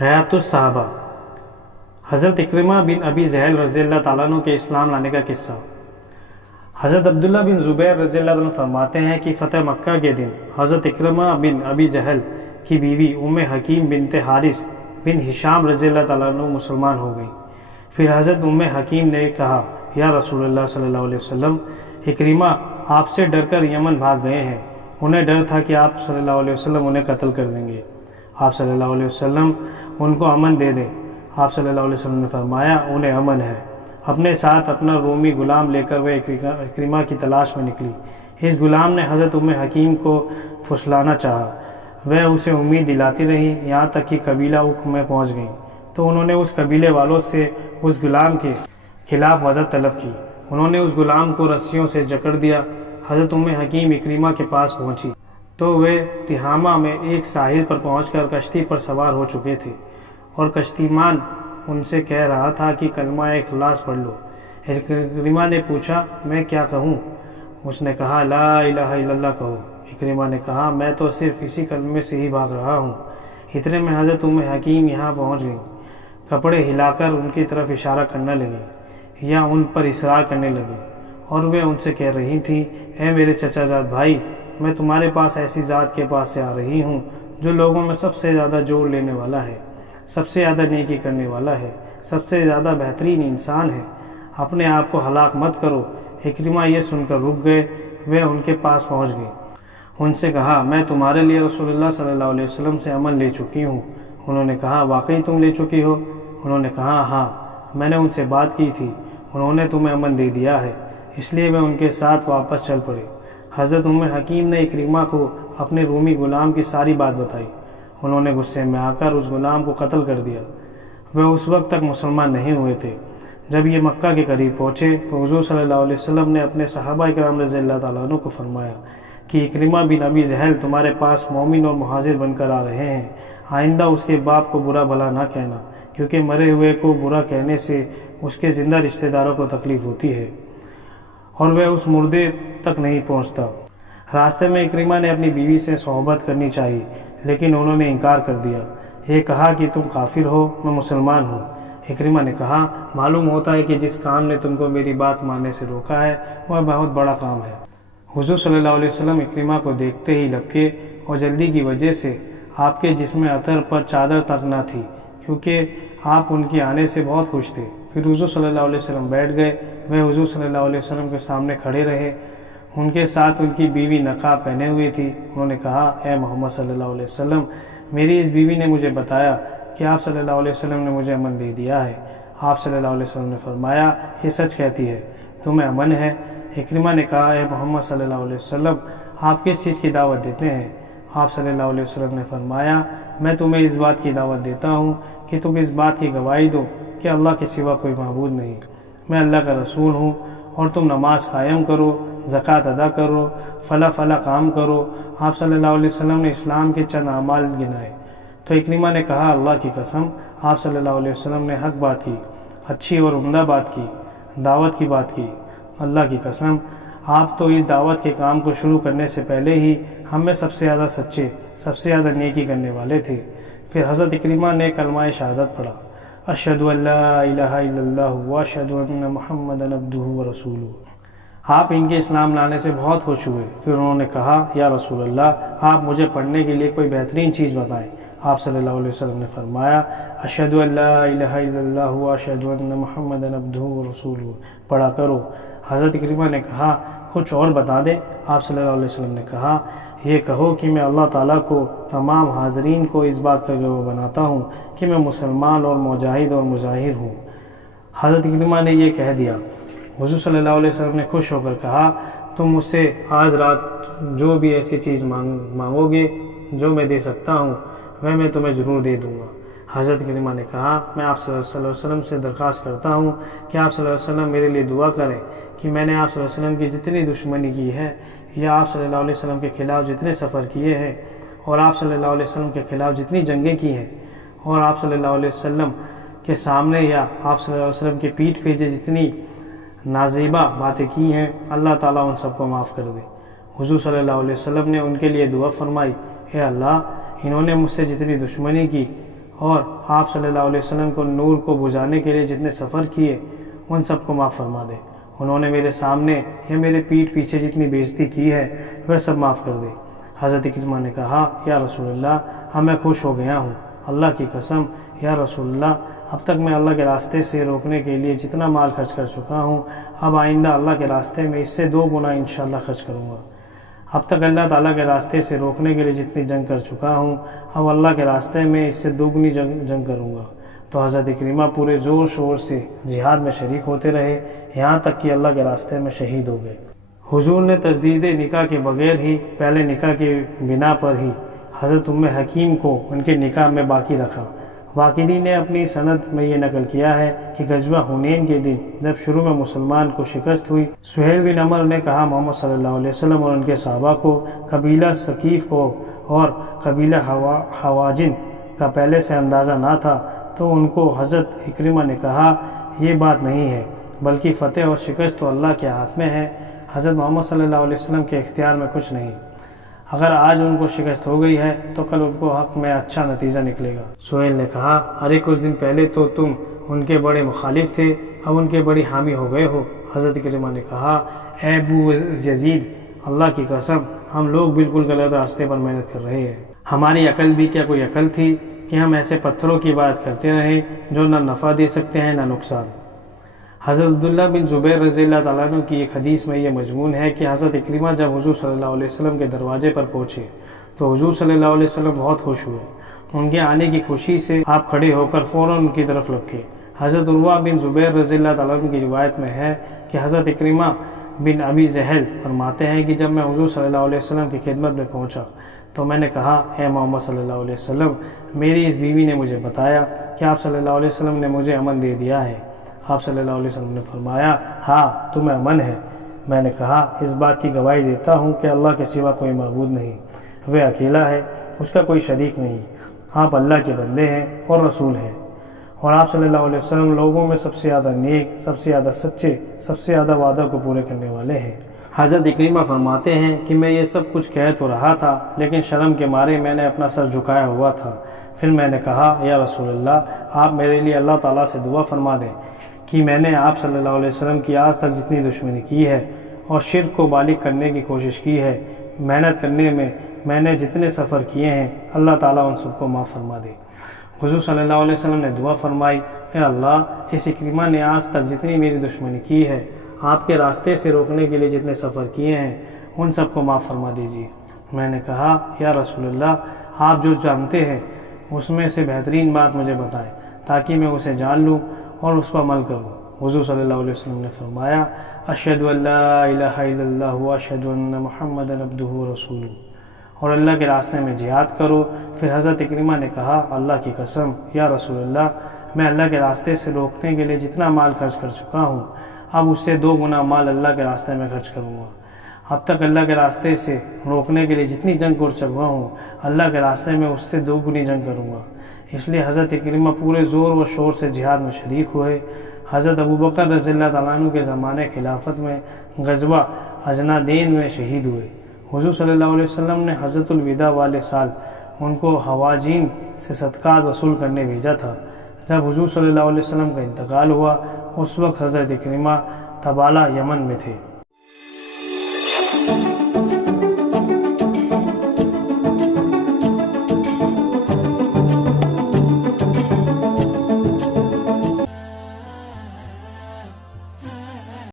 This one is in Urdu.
حیات الصحابہ۔ حضرت اکرمہ بن ابی جہل رضی اللہ تعالیٰ عنہ کے اسلام لانے کا قصہ۔ حضرت عبداللہ بن زبیر رضی اللہ عنہ فرماتے ہیں کہ فتح مکہ کے دن حضرت اکرمہ بن ابی جہل کی بیوی ام حکیم بنت حارث بن ہشام رضی اللہ تعالیٰ عنہ مسلمان ہو گئی۔ پھر حضرت ام حکیم نے کہا، یا رسول اللہ صلی اللہ علیہ وسلم، اکرمہ آپ سے ڈر کر یمن بھاگ گئے ہیں، انہیں ڈر تھا کہ آپ صلی اللہ علیہ وسلم انہیں قتل کر دیں گے، آپ صلی اللہ علیہ وسلم ان کو امن دے دیں۔ آپ صلی اللہ علیہ وسلم نے فرمایا، انہیں امن ہے۔ اپنے ساتھ اپنا رومی غلام لے کر وہ اکرمہ کی تلاش میں نکلی۔ اس غلام نے حضرت ام حکیم کو پھسلانا چاہا، وہ اسے امید دلاتی رہی، یہاں تک کہ قبیلہ عق میں پہنچ گئیں تو انہوں نے اس قبیلے والوں سے اس غلام کے خلاف مدد طلب کی۔ انہوں نے اس غلام کو رسیوں سے جکڑ دیا۔ حضرت ام حکیم اکرمہ کے پاس پہنچی تو وہ تہامہ میں ایک ساحل پر پہنچ کر کشتی پر سوار ہو چکے تھے اور کشتیمان ان سے کہہ رہا تھا کہ کلمہ اخلاص پڑھ لو۔ اکرمہ نے پوچھا، میں کیا کہوں؟ اس نے کہا، لا الہ الا اللہ کہو۔ اکرمہ نے کہا، میں تو صرف اسی کلمے سے ہی بھاگ رہا ہوں۔ اتنے میں حضرت ام حکیم یہاں پہنچ گئیں، کپڑے ہلا کر ان کی طرف اشارہ کرنے لگیں یا ان پر اصرار کرنے لگیں، اور وہ ان سے کہہ رہی تھیں، اے میرے چچا زاد بھائی، میں تمہارے پاس ایسی ذات کے پاس سے آ رہی ہوں جو لوگوں میں سب سے زیادہ جوڑ لینے والا ہے، سب سے زیادہ نیکی کرنے والا ہے، سب سے زیادہ بہترین انسان ہے، اپنے آپ کو ہلاک مت کرو۔ اکرمہ یہ سن کر رک گئے، وہ ان کے پاس پہنچ گئے، ان سے کہا، میں تمہارے لیے رسول اللہ صلی اللہ علیہ وسلم سے امن لے چکی ہوں۔ انہوں نے کہا، واقعی تم لے چکی ہو؟ انہوں نے کہا، ہاں، میں نے ان سے بات کی تھی، انہوں نے تمہیں امن دے دیا ہے، اس لیے میں ان کے ساتھ واپس چل پڑے۔ حضرت ام حکیم نے اکرمہ کو اپنے رومی غلام کی ساری بات بتائی۔ انہوں نے غصے میں آ کر اس غلام کو قتل کر دیا۔ وہ اس وقت تک مسلمان نہیں ہوئے تھے۔ جب یہ مکہ کے قریب پہنچے تو حضور صلی اللہ علیہ وسلم نے اپنے صحابہ کرام رضی اللہ تعالیٰ عنہ کو فرمایا کہ اکرمہ بن ابی جہل تمہارے پاس مومن اور مہاجر بن کر آ رہے ہیں، آئندہ اس کے باپ کو برا بھلا نہ کہنا، کیونکہ مرے ہوئے کو برا کہنے سے اس کے زندہ رشتہ داروں کو تکلیف ہوتی ہے اور وہ اس مردے تک نہیں پہنچتا۔ راستے میں اکرمہ نے اپنی بیوی سے صحبت کرنی چاہی، لیکن انہوں نے انکار کر دیا۔ یہ کہا کہ تم کافر ہو، میں مسلمان ہوں۔ اکرمہ نے کہا، معلوم ہوتا ہے کہ جس کام نے تم کو میری بات ماننے سے روکا ہے وہ بہت بڑا کام ہے۔ حضور صلی اللہ علیہ وسلم اکرمہ کو دیکھتے ہی لبکے اور جلدی کی وجہ سے آپ کے جسم عطر پر چادر تک نہ تھی، کیونکہ آپ ان کے آنے سے بہت خوش تھے۔ پھر حضور صلی اللہ علیہ وسلم بیٹھ گئے، وہ حضور صلی اللہ علیہ وسلم کے سامنے کھڑے رہے۔ ان کے ساتھ ان کی بیوی نقاب پہنے ہوئی تھی۔ انہوں نے کہا، اے محمد صلی اللہ علیہ وسلم، میری اس بیوی نے مجھے بتایا کہ آپ صلی اللہ علیہ وسلم نے مجھے امن دے دیا ہے۔ آپ صلی اللہ علیہ وسلم نے فرمایا، یہ سچ کہتی ہے، تمہیں امن ہے؟ اکرمہ نے کہا، اے محمد صلی اللہ علیہ وسلم، آپ کس چیز کی دعوت دیتے ہیں؟ آپ صلی اللہ علیہ وسلم نے فرمایا، میں تمہیں اس بات کی دعوت دیتا ہوں کہ تم اس بات کی گواہی دو کہ اللہ کے سوا کوئی معبود نہیں، میں اللہ کا رسول ہوں، اور تم نماز قائم کرو، زکوٰۃ ادا کرو، فلاں کام کرو۔ آپ صلی اللہ علیہ وسلم نے اسلام کے چند اعمال گنائے تو اکرمہ نے کہا، اللہ کی قسم، آپ صلی اللہ علیہ وسلم نے حق بات کی، اچھی اور عمدہ بات کی، دعوت کی بات کی۔ اللہ کی قسم، آپ تو اس دعوت کے کام کو شروع کرنے سے پہلے ہی ہم میں سب سے زیادہ سچے، سب سے زیادہ نیکی کرنے والے تھے۔ پھر حضرت اکرمہ نے کلمہ شہادت پڑھا، اشہد ان لا الہ الا اللہ واشہد ان محمدا عبدہ ورسولہ۔ آپ ان کے اسلام لانے سے بہت خوش ہوئے۔ پھر انہوں نے کہا، یا رسول اللہ، آپ مجھے پڑھنے کے لیے کوئی بہترین چیز بتائیں۔ آپ صلی اللہ علیہ وسلم نے فرمایا، اشہد ان لا الہ الا اللہ واشہد ان محمدا عبدہ ورسولہ پڑھا کرو۔ حضرت اکرمہ نے کہا، کچھ اور بتا دیں۔ آپ صلی اللہ علیہ وسلم نے کہا، یہ کہو کہ میں اللہ تعالیٰ کو تمام حاضرین کو اس بات کا گواہ بناتا ہوں کہ میں مسلمان اور مجاہد اور مظاہر ہوں۔ حضرت اکرمہ نے یہ کہہ دیا۔ حضور صلی اللہ علیہ وسلم نے خوش ہو کر کہا، تم مجھ سے آج رات جو بھی ایسی چیز مانگو گے جو میں دے سکتا ہوں وہ میں تمہیں ضرور دے دوں گا۔ حضرت اکرمہ نے کہا، میں آپ صلی اللہ علیہ وسلم سے درخواست کرتا ہوں کہ آپ صلی اللہ علیہ وسلم میرے لیے دعا کریں کہ میں نے آپ صلی اللہ علیہ وسلم کی جتنی دشمنی کی ہے یا آپ صلی اللہ علیہ وسلم کے خلاف جتنے سفر کیے ہیں اور آپ صلی اللہ علیہ وسلم کے خلاف جتنی جنگیں کی ہیں اور آپ صلی اللہ علیہ وسلم کے سامنے یا آپ صلی اللہ علیہ وسلم کے پیٹھ پیچھے جتنی نازیبہ باتیں کی ہیں، اللہ تعالیٰ ان سب کو معاف کر دے۔ حضور صلی اللہ علیہ وسلم نے ان کے لیے دعا فرمائی، اے اللہ، انہوں نے مجھ سے جتنی دشمنی کی اور آپ صلی اللہ علیہ وسلم کو نور کو بجھانے کے لیے جتنے سفر کیے ان سب کو معاف فرما دے۔ انہوں نے میرے سامنے یا میرے پیٹھ پیچھے جتنی بےعزتی کی ہے وہ سب معاف کر دے۔ حضرت اکرمہ نے کہا یا رسول اللہ اب میں خوش ہو گیا ہوں، اللہ کی قسم یا رسول اللہ اب تک میں اللہ کے راستے سے روکنے کے لیے جتنا مال خرچ کر چکا ہوں اب آئندہ اللہ کے راستے میں اس سے 2 گنا انشاءاللہ خرچ کروں گا۔ اب تک اللہ تعالیٰ کے راستے سے روکنے کے لیے جتنی جنگ کر چکا ہوں اب اللہ کے راستے میں اس سے 2 گنی جنگ کروں گا۔ تو حضرت اکرمہ پورے زور شور سے جہاد میں شریک ہوتے رہے یہاں تک کہ اللہ کے راستے میں شہید ہو گئے۔ حضور نے تجدید نکاح کے بغیر ہی پہلے نکاح کی بنا پر ہی حضرت ام حکیم کو ان کے نکاح میں باقی رکھا۔ واقدی نے اپنی سند میں یہ نقل کیا ہے کہ غزوہ حنین کے دن جب شروع میں مسلمان کو شکست ہوئی، سہیل بن عمر نے کہا محمد صلی اللہ علیہ وسلم اور ان کے صحابہ کو قبیلہ ثقیف کو اور قبیلہ حوازن کا پہلے سے اندازہ نہ تھا، تو ان کو حضرت اکرمہ نے کہا یہ بات نہیں ہے بلکہ فتح اور شکست تو اللہ کے ہاتھ میں ہے، حضرت محمد صلی اللہ علیہ وسلم کے اختیار میں کچھ نہیں۔ اگر آج ان کو شکست ہو گئی ہے تو کل ان کو حق میں اچھا نتیجہ نکلے گا۔ سہیل نے کہا ارے کچھ دن پہلے تو تم ان کے بڑے مخالف تھے، اب ان کے بڑی حامی ہو گئے ہو۔ حضرت اکرمہ نے کہا اے ابو یزید اللہ کی قسم ہم لوگ بالکل غلط راستے پر محنت کر رہے ہیں، ہماری عقل بھی کیا کوئی عقل تھی کہ ہم ایسے پتھروں کی بات کرتے رہیں جو نہ نفع دے سکتے ہیں نہ نقصان۔ حضرت عبداللہ بن زبیر رضی اللہ تعالیٰ عنہ کی ایک حدیث میں یہ مضمون ہے کہ حضرت اکرمہ جب حضور صلی اللہ علیہ وسلم کے دروازے پر پہنچے تو حضور صلی اللہ علیہ وسلم بہت خوش ہوئے۔ ان کے آنے کی خوشی سے آپ کھڑے ہو کر فوراً ان کی طرف لپکے۔ حضرت عروہ بن زبیر رضی اللہ تعالیٰ عنہ کی روایت میں ہے کہ حضرت اکرمہ بن ابی جہل فرماتے ہیں کہ جب میں حضور صلی اللہ علیہ وسلم کی خدمت میں پہنچا تو میں نے کہا اے محمد صلی اللہ علیہ وسلم میری اس بیوی نے مجھے بتایا کہ آپ صلی اللہ علیہ وسلم نے مجھے امن دے دیا ہے۔ آپ صلی اللہ علیہ وسلم نے فرمایا ہاں تمہیں امن ہے۔ میں نے کہا اس بات کی گواہی دیتا ہوں کہ اللہ کے سوا کوئی معبود نہیں، وہ اکیلا ہے، اس کا کوئی شریک نہیں، آپ اللہ کے بندے ہیں اور رسول ہیں، اور آپ صلی اللہ علیہ وسلم لوگوں میں سب سے زیادہ نیک، سب سے زیادہ سچے، سب سے زیادہ وعدہ کو پورے کرنے والے ہیں۔ حضرت اکرمہ فرماتے ہیں کہ میں یہ سب کچھ کہہ تو رہا تھا لیکن شرم کے مارے میں نے اپنا سر جھکایا ہوا تھا۔ پھر میں نے کہا یا رسول اللہ آپ میرے لیے اللہ تعالیٰ سے دعا فرما دیں کہ میں نے آپ صلی اللہ علیہ وسلم کی آج تک جتنی دشمنی کی ہے اور شرک کو بالغ کرنے کی کوشش کی ہے، محنت کرنے میں نے جتنے سفر کیے ہیں، اللہ تعالیٰ ان سب کو معاف فرما دے۔ حضور صلی اللہ علیہ وسلم نے دعا فرمائی اے اللہ اس اکرمہ نے آج تک جتنی میری دشمنی کی ہے، آپ کے راستے سے روکنے کے لیے جتنے سفر کیے ہیں، ان سب کو معاف فرما دیجیے۔ میں نے کہا یا رسول اللہ آپ جو جانتے ہیں اس میں سے بہترین بات مجھے بتائیں تاکہ میں اسے جان لوں اور اس پر عمل کروں۔ حضور صلی اللہ علیہ وسلم نے فرمایا اشہد ان لا الہ الا اللہ واشہد ان محمد عبدہ ورسولہ، اور اللہ کے راستے میں جہاد کرو۔ پھر حضرت اکرمہ نے کہا اللہ کی قسم یا رسول اللہ میں اللہ کے راستے سے روکنے کے لیے جتنا مال خرچ کر چکا ہوں اب اس سے 2 گنا مال اللہ کے راستے میں خرچ کروں گا۔ اب تک اللہ کے راستے سے روکنے کے لیے جتنی جنگ کر چکا ہوں اللہ کے راستے میں اس سے 2 گنی جنگ کروں گا۔ اس لیے حضرت اکرمہ پورے زور و شور سے جہاد میں شریک ہوئے۔ حضرت ابوبکر رضی اللہ تعالیٰ عنہ کے زمانے خلافت میں غزوہ اجنادین میں شہید ہوئے۔ حضور صلی اللہ علیہ وسلم نے حضرت الوداع والے سال ان کو حوازین سے صدقات وصول کرنے بھیجا تھا۔ جب حضور صلی اللہ علیہ وسلم کا انتقال ہوا اس وقت حضرت اکرمہ تبالہ یمن میں تھے۔